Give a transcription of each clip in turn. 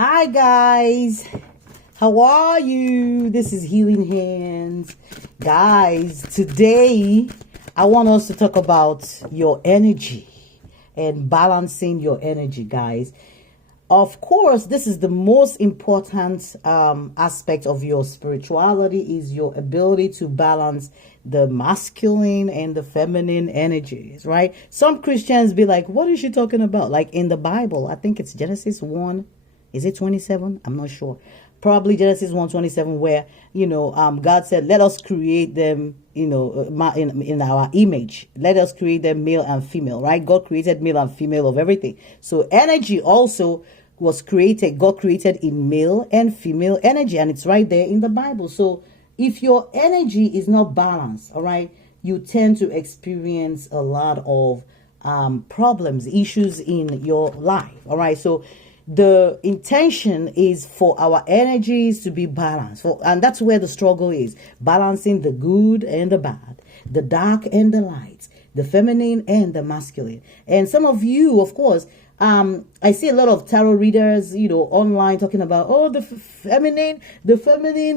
Hi guys, how are you? This is Healing Hands. Guys, today I want us to talk about your energy and balancing your energy, guys. Of course, this is the most important aspect of your spirituality, is your ability to balance the masculine and the feminine energies, right? Some Christians be like, what is she talking about? Like in the Bible, I think it's Genesis 1. Is it 27? I'm not sure. Probably Genesis 1:27, where, God said, let us create them, in our image. Let us create them male and female, right? God created male and female of everything. So energy also was created. God created in male and female energy, and it's right there in the Bible. So if your energy is not balanced, all right, you tend to experience a lot of problems, issues in your life, all right? So the intention is for our energies to be balanced, and that's where the struggle is, balancing the good and the bad, the dark and the light, the feminine and the masculine. And some of you, of course, I see a lot of tarot readers, online talking about, the feminine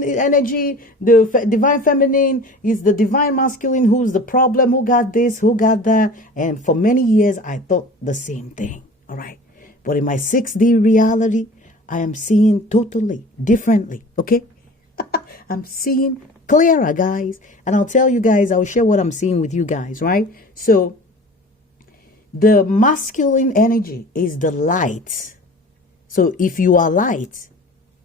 energy, the divine feminine is the divine masculine. Who's the problem? Who got this? Who got that? And for many years, I thought the same thing. All right. But in my 6D reality, I am seeing totally differently, okay? I'm seeing clearer, guys. And I'll tell you guys, I'll share what I'm seeing with you guys, right? So the masculine energy is the light. So if you are light,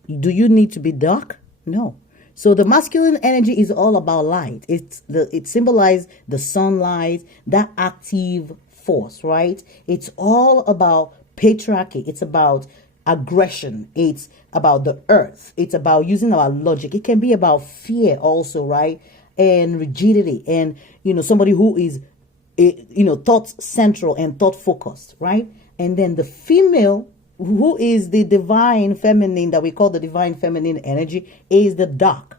do you need to be dark? No. So the masculine energy is all about light. It symbolizes the sunlight, that active force, right? It's all about patriarchy. It's about aggression. It's about the earth. It's about using our logic. It can be about fear also, right? And rigidity, and somebody who is thought central and thought focused, right? And then the female, who is the divine feminine, that we call the divine feminine energy, is the dark,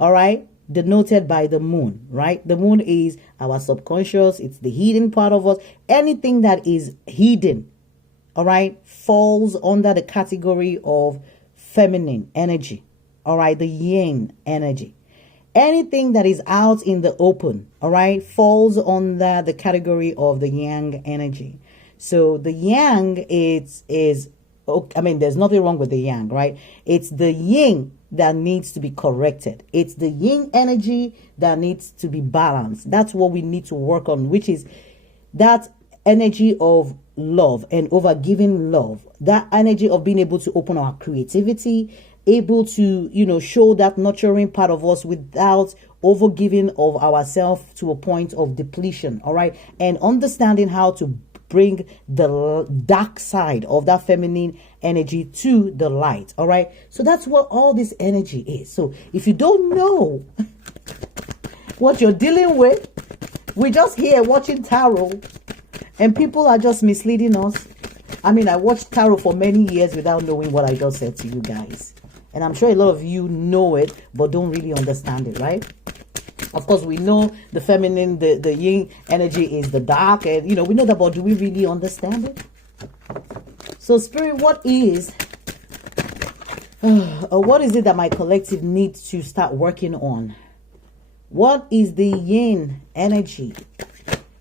all right, denoted by the moon, right? The moon is our subconscious. It's the hidden part of us. Anything that is hidden, all right, falls under the category of feminine energy, all right, the yin energy. Anything that is out in the open, all right, falls under the category of the yang energy. So the yang there's nothing wrong with the yang, right? It's the yin that needs to be corrected. It's the yin energy that needs to be balanced. That's what we need to work on, which is that energy of love and over giving love, that energy of being able to open our creativity, able to show that nurturing part of us without over giving of ourselves to a point of depletion, all right, and understanding how to bring the dark side of that feminine energy to the light, all right. So that's what all this energy is. So if you don't know what you're dealing with, we're just here watching tarot, and people are just misleading us. I watched tarot for many years without knowing what I just said to you guys. And I'm sure a lot of you know it, but don't really understand it, right? Of course, we know the feminine, the yin energy is the dark. And, we know that, but do we really understand it? So, Spirit, what is it that my collective needs to start working on? What is the yin energy?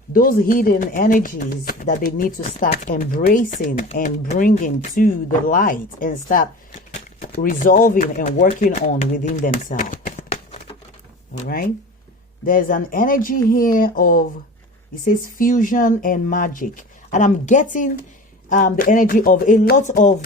Those hidden energies that they need to start embracing and bringing to the light and start resolving and working on within themselves. All right. There's an energy here of, it says fusion and magic. And I'm getting the energy of a lot of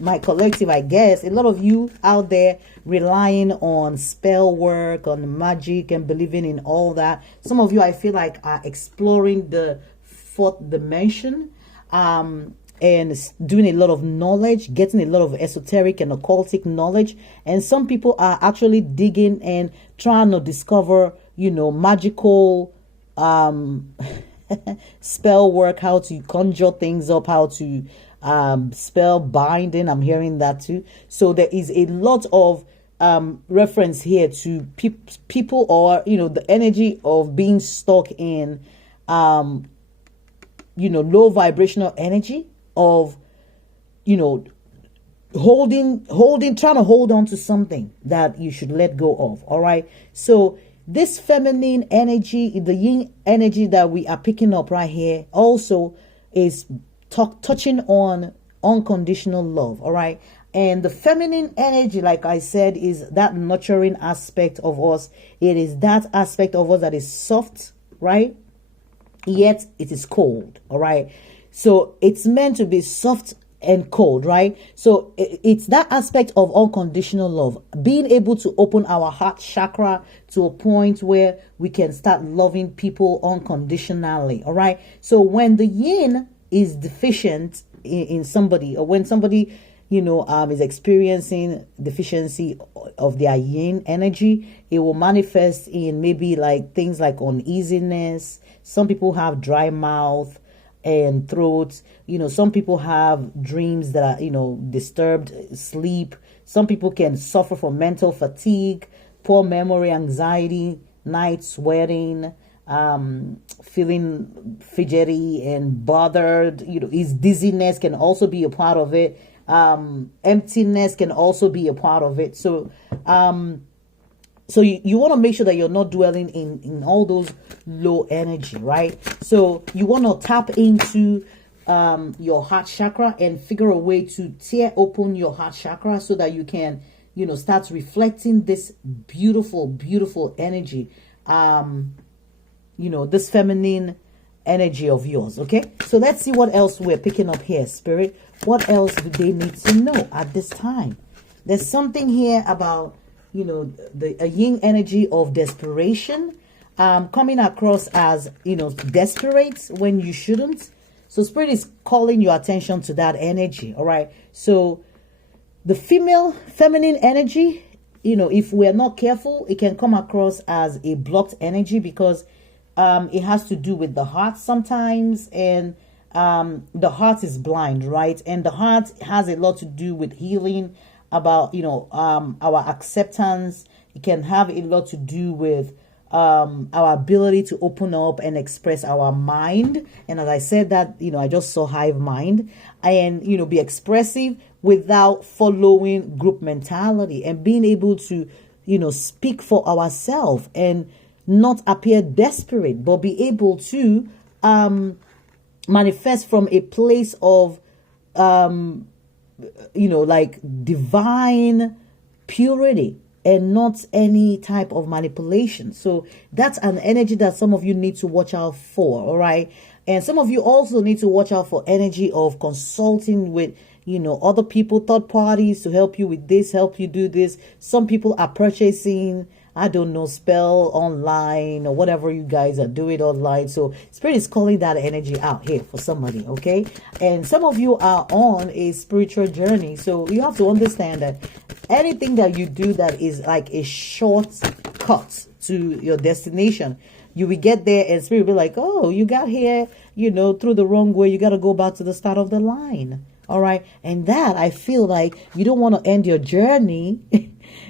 my collective, I guess. A lot of you out there relying on spell work, on magic, and believing in all that. Some of you, I feel like, are exploring the fourth dimension, and doing a lot of knowledge, getting a lot of esoteric and occultic knowledge. And some people are actually digging and trying to discover, magical spell work, how to conjure things up, how to spell binding. I'm hearing that too. So there is a lot of reference here to people, or the energy of being stuck in low vibrational energy, of trying to hold on to something that you should let go of. All right. So this feminine energy, the yin energy that we are picking up right here, also is touching on unconditional love. All right. And the feminine energy, like I said, is that nurturing aspect of us. It is that aspect of us that is soft, right? Yet it is cold. All right. So it's meant to be soft and cold, right? So it's that aspect of unconditional love, being able to open our heart chakra to a point where we can start loving people unconditionally. All right. So when the yin is deficient in somebody, or when somebody is experiencing deficiency of their yin energy, it will manifest in maybe like things like uneasiness. Some people have dry mouth and throats. Some people have dreams that are, disturbed sleep. Some people can suffer from mental fatigue, poor memory, anxiety, night sweating, feeling fidgety and bothered. His dizziness can also be a part of it. Emptiness can also be a part of it. So you want to make sure that you're not dwelling in all those low energy, right? So you want to tap into your heart chakra and figure a way to tear open your heart chakra so that you can, start reflecting this beautiful, beautiful energy, this feminine energy of yours. Okay, so let's see what else we're picking up here, Spirit. What else do they need to know at this time? There's something here about a yin energy of desperation, coming across as desperate when you shouldn't. So Spirit is calling your attention to that energy. All right. So the feminine energy, if we're not careful, it can come across as a blocked energy because it has to do with the heart sometimes, and the heart is blind, right? And the heart has a lot to do with healing, about our acceptance. It can have a lot to do with our ability to open up and express our mind. And as I said that, I just saw hive mind, and be expressive without following group mentality, and being able to speak for ourselves and not appear desperate, but be able to manifest from a place of like divine purity and not any type of manipulation. So that's an energy that some of you need to watch out for. All right. And some of you also need to watch out for energy of consulting with other people, third parties, to help you with this, help you do this. Some people are purchasing, I don't know, spell online or whatever you guys are doing online. So Spirit is calling that energy out here for somebody, okay? And some of you are on a spiritual journey. So you have to understand that anything that you do that is like a shortcut to your destination, you will get there and Spirit will be like, oh, you got here, through the wrong way. You got to go back to the start of the line. All right. And that, I feel like you don't want to end your journey.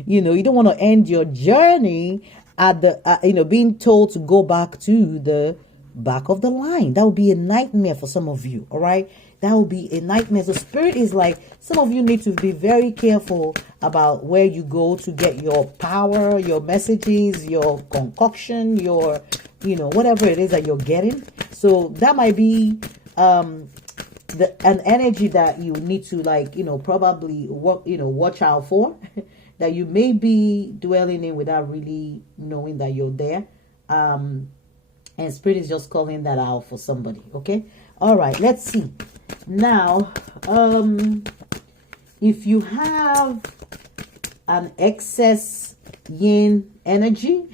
You don't want to end your journey at the, being told to go back to the back of the line. That would be a nightmare for some of you. All right. That would be a nightmare. So Spirit is like, some of you need to be very careful about where you go to get your power, your messages, your concoction, your, whatever it is that you're getting. So that might be, an energy that you need to probably watch out for, that you may be dwelling in without really knowing that you're there. And Spirit is just calling that out for somebody. Okay. All right. Let's see. Now, if you have an excess yin energy,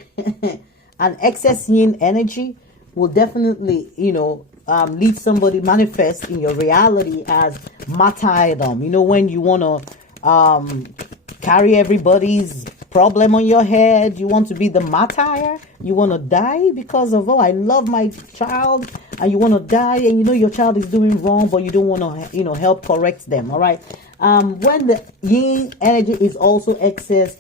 an excess yin energy will definitely, lead somebody manifest in your reality as martyrdom. When you want to carry everybody's problem on your head, you want to be the martyr, you want to die because of, I love my child, and you want to die, and your child is doing wrong, but you don't want to help correct them. All right. When the yin energy is also excess,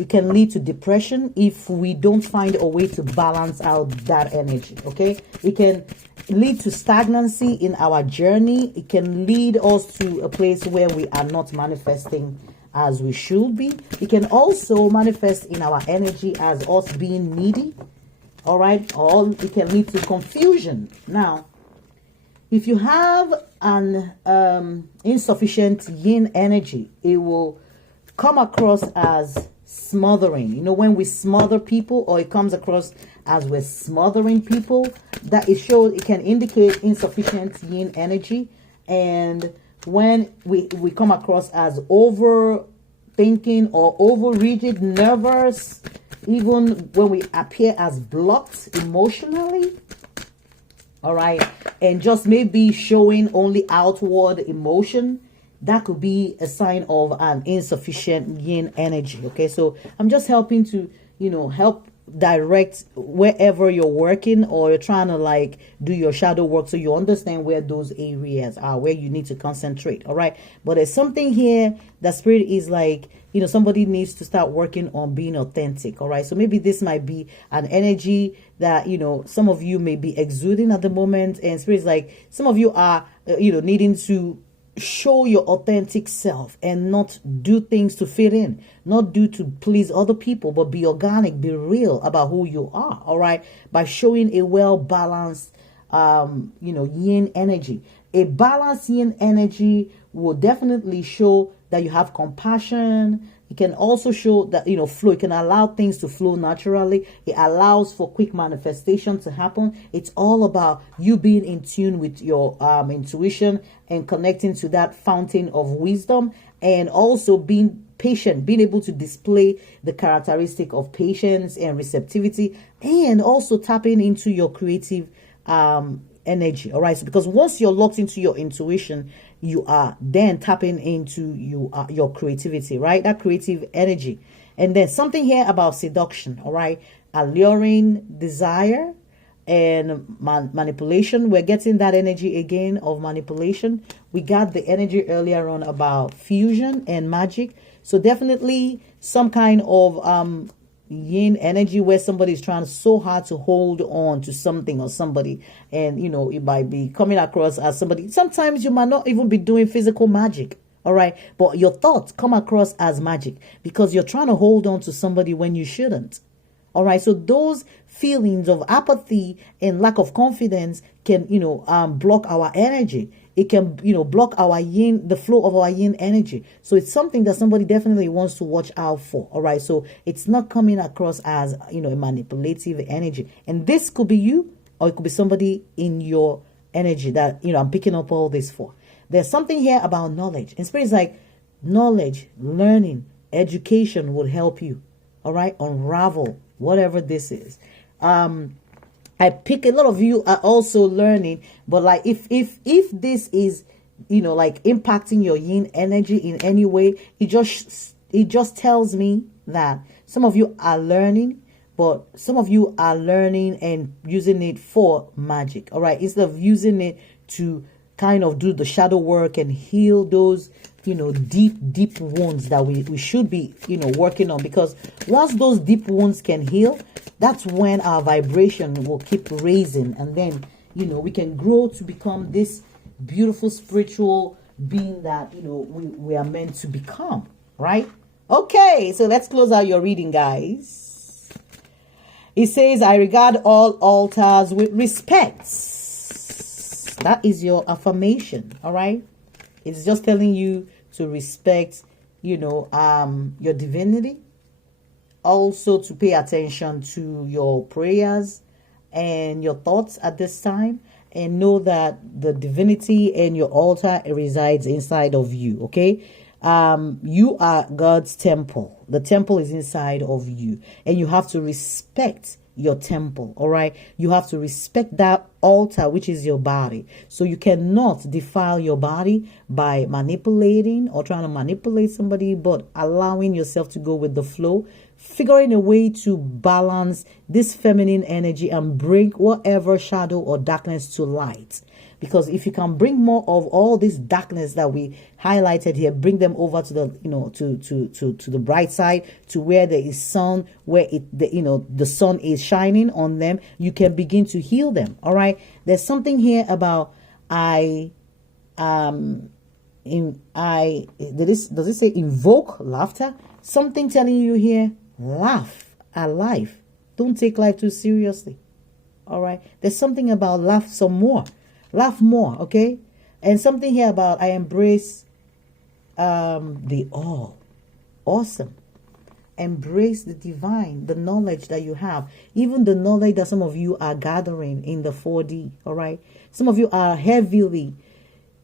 it can lead to depression if we don't find a way to balance out that energy. Okay, it can lead to stagnancy in our journey. It can lead us to a place where we are not manifesting as we should be. It can also manifest in our energy as us being needy. All right, or it can lead to confusion. Now, if you have an insufficient yin energy, it will come across as smothering. You know, when we smother people, or it comes across as we're smothering people, that it can indicate insufficient yin energy. And when we come across as overthinking or over rigid, nervous, even when we appear as blocked emotionally, all right, and just maybe showing only outward emotion, that could be a sign of an insufficient yin energy. Okay, so I'm just helping to, help direct wherever you're working, or you're trying to like do your shadow work, so you understand where those areas are, where you need to concentrate. All right, but there's something here that spirit is like, somebody needs to start working on being authentic. All right, so maybe this might be an energy that some of you may be exuding at the moment, and spirit is like, some of you are needing to show your authentic self and not do things to fit in, not do to please other people, but be organic, be real about who you are. All right, by showing a well balanced yin energy. A balanced yin energy will definitely show that you have compassion. It can also show that flow. It can allow things to flow naturally. It allows for quick manifestation to happen. It's all about you being in tune with your intuition and connecting to that fountain of wisdom, and also being patient, being able to display the characteristic of patience and receptivity, and also tapping into your creative energy. All right, so because once you're locked into your intuition, you are then tapping into your creativity, right? That creative energy. And then something here about seduction. All right, alluring desire and manipulation. We're getting that energy again of manipulation. We got the energy earlier on about fusion and magic. So definitely some kind of yin energy where somebody is trying so hard to hold on to something or somebody, and it might be coming across as somebody. Sometimes you might not even be doing physical magic, all right, but your thoughts come across as magic because you're trying to hold on to somebody when you shouldn't. All right, so those feelings of apathy and lack of confidence can block our energy. It can block our yin, the flow of our yin energy. So it's something that somebody definitely wants to watch out for. All right, so it's not coming across as a manipulative energy. And this could be you, or it could be somebody in your energy that I'm picking up all this for. There's something here about knowledge, and spirit is like, knowledge, learning, education will help you, all right, unravel whatever this is. I pick, a lot of you are also learning, but like if this is like impacting your yin energy in any way, it just tells me that some of you are learning, but some of you are learning and using it for magic. All right, instead of using it to kind of do the shadow work and heal those deep wounds that we should be working on, because once those deep wounds can heal, that's when our vibration will keep raising, and then we can grow to become this beautiful spiritual being that we are meant to become, right? Okay, so let's close out your reading, guys. It says, I regard all altars with respect. That is your affirmation. All right, it's just telling you to respect your divinity, also to pay attention to your prayers and your thoughts at this time, and know that the divinity and your altar resides inside of you. Okay, you are God's temple. The temple is inside of you, and you have to respect your temple. All right, you have to respect that altar, which is your body. So you cannot defile your body by manipulating or trying to manipulate somebody, but allowing yourself to go with the flow, figuring a way to balance this feminine energy and bring whatever shadow or darkness to light. Because if you can bring more of all this darkness that we highlighted here, bring them over to the, you know, to the bright side, to where there is sun, where the sun is shining on them, you can begin to heal them. All right. There's something here about does it say invoke laughter? Something telling you here, laugh at life. Don't take life too seriously. All right. There's something about laugh some more. Laugh more, okay? And something here about I embrace the all. Awesome. Embrace the divine, the knowledge that you have. Even the knowledge that some of you are gathering in the 4D, all right? Some of you are heavily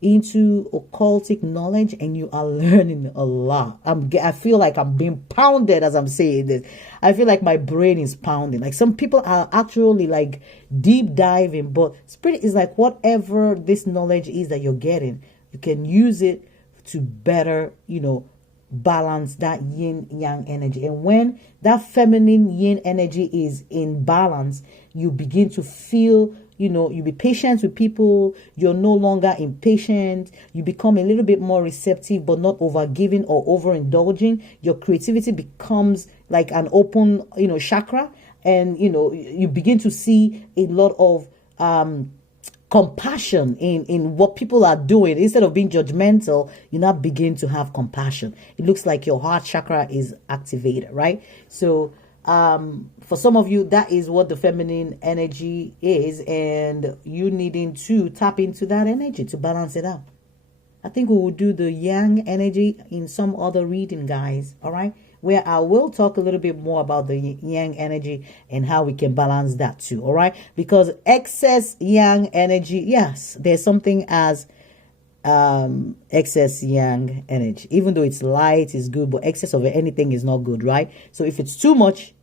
into occultic knowledge and you are learning a lot. I feel like I'm being pounded as I'm saying this. I feel like my brain is pounding. Like some people are actually like deep diving, but spirit is like whatever this knowledge is that you're getting, you can use it to better, you know, balance that yin yang energy. And when that feminine yin energy is in balance, you begin to feel, you know, you be patient with people. You're no longer impatient. You become a little bit more receptive, but not overgiving or overindulging. Your creativity becomes like an open, you know, chakra. And, you know, you begin to see a lot of compassion in what people are doing. Instead of being judgmental, you now begin to have compassion. It looks like your heart chakra is activated, right? So, for some of you, that is what the feminine energy is, and you needing to tap into that energy to balance it out. I think we will do the yang energy in some other reading, guys. All right, where I will talk a little bit more about the yang energy and how we can balance that too. All right, because excess yang energy, yes, there's something as excess yang energy. Even though it's light is good, but excess of anything is not good, right? So if it's too much,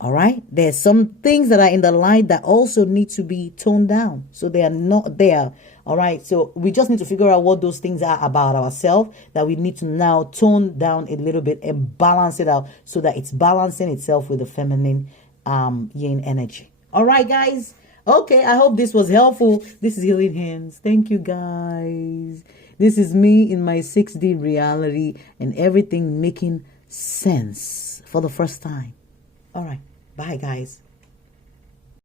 all right, there's some things that are in the light that also need to be toned down, so they are not there. All right, so we just need to figure out what those things are about ourselves that we need to now tone down a little bit and balance it out so that it's balancing itself with the feminine yin energy. All right, guys. Okay, I hope this was helpful. This is Healing Hands. Thank you, guys. This is me in my 6D reality and everything making sense for the first time. All right. Bye, guys.